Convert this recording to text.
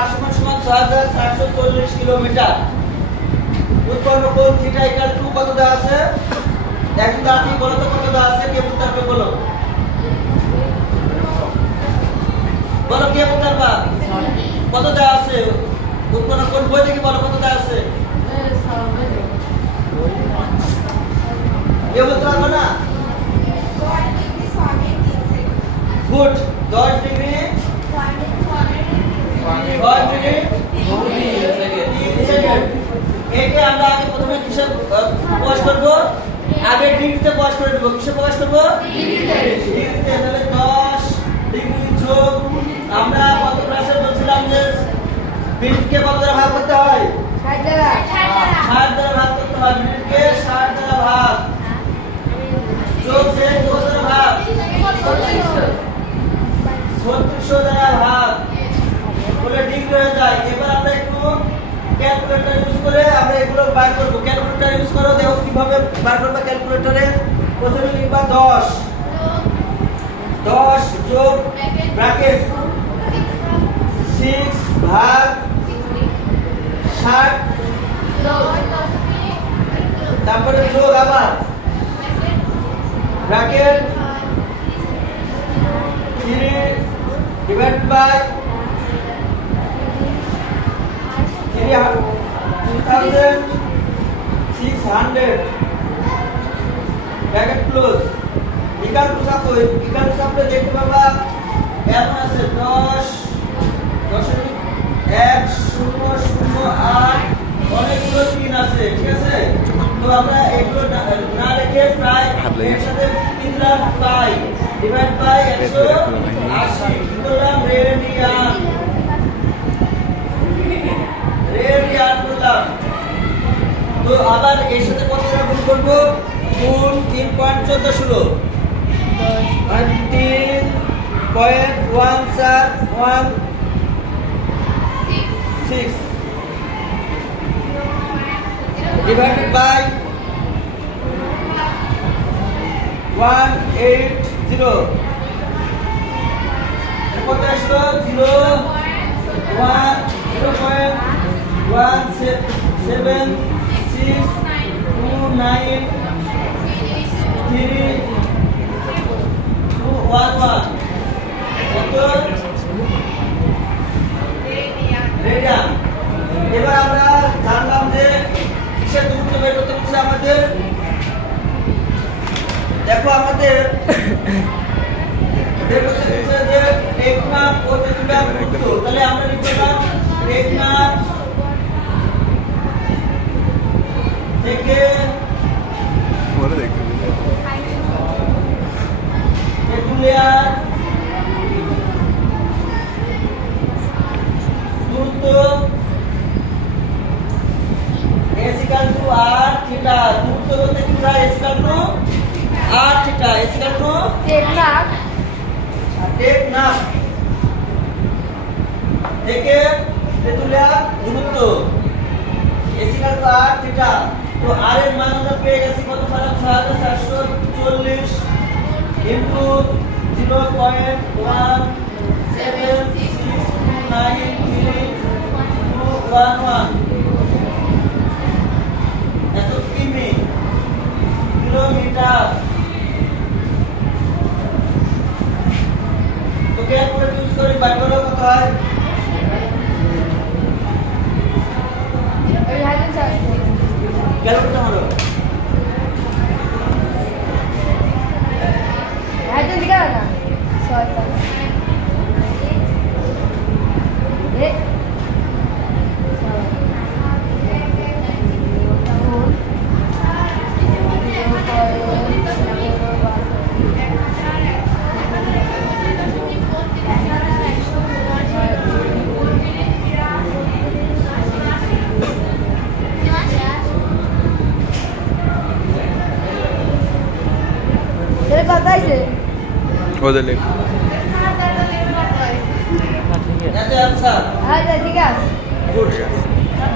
r সমান 6440 kilometre. উৎপন্ন কোণ থিটা ইকুয়াল টু কত দেওয়া আছে? একটু তাড়াতাড়ি বলো তো কত দেওয়া আছে, কে বলতে পারবে বলো? বলো কে বলতে পারবা? কত দেওয়া আছে? উৎপন্ন কোণ বই থেকে বলো কত দেওয়া আছে? কে বলতে পারবে না? গুড। 10 degree 6 minute 3 second. একে আমরা আগে প্রথমে কিসে প্রকাশ করব? আগে ডিগ্রিতে প্রকাশ করে দেব। কিসে প্রকাশ করব? ডিগ্রিতে। তাহলে 10 ডিগ্রি যোগ, আমরা কত ক্লাসে বলছিলাম যে মিনিটকে কত দ্বারা ভাগ করতে হয়? 60 দ্বারা ভাগ করতে হয়। মিনিটকে 60 দ্বারা ভাগ যোগ সে কত দ্বারা ভাগ? 3600 দ্বারা ভাগ বলে ডিগ্রি হয়ে যায়। এবার আমরা একটু ক্যালকুলেটর ইউজ করে আমরা এগুলো বার করব। ক্যালকুলেটর ইউজ করো, দেখো কিভাবে বার করবে ক্যালকুলেটরে। প্রথমে লিখবা 10 যোগ ব্র্যাকেট 6 ভাগ 60, তারপরে যোগ আবার bracket 3 divide by 3600 bracket close. Equal to suppose দেখতে পাবা এমন আছে 10.1008 অনেকগুলো 3 আছে, ঠিক আছে? তো আমরা এগুলো না রেখে প্রায় এর সাথে 3 লাখ পাই ডিভাইড বাই 180 কি করলাম? রেডিয়ান করলাম। তো আবার এর সাথে কত দ্বারা গুণ করব? গুণ 3.14 3.1416 divided by 180 কত আসলো? 0.176293211 কত রেডিয়ান। এবার আমরা জানলাম যে কিসের দূরত্ব বের করতে হচ্ছে আমাদের। দেখো আমাদের বের করতে হচ্ছে যে টেকনাফ ও তেতুলিয়া দূরত্ব। তাহলে আমরা লিখলাম টেকনাফ থেকে তেতুলিয়া দূরত্ব s equal to r theta। দূরত্ব বলতে কি হয়? s equal to r theta। s equal to Teknaf থেকে তেতুলিয়া দূরত্ব s equal to r theta। তো r এর মান আমরা পেয়ে গেছি কত? 6440 into 0.176932211 এত কিমি কিলোমিটার। তো ক্যালকুলেটর ইউজ করে বার করো কত হয়? ক্যালকুলেটর মারো। ওদের লেখ আচ্ছা, ঠিক আছে। গুড।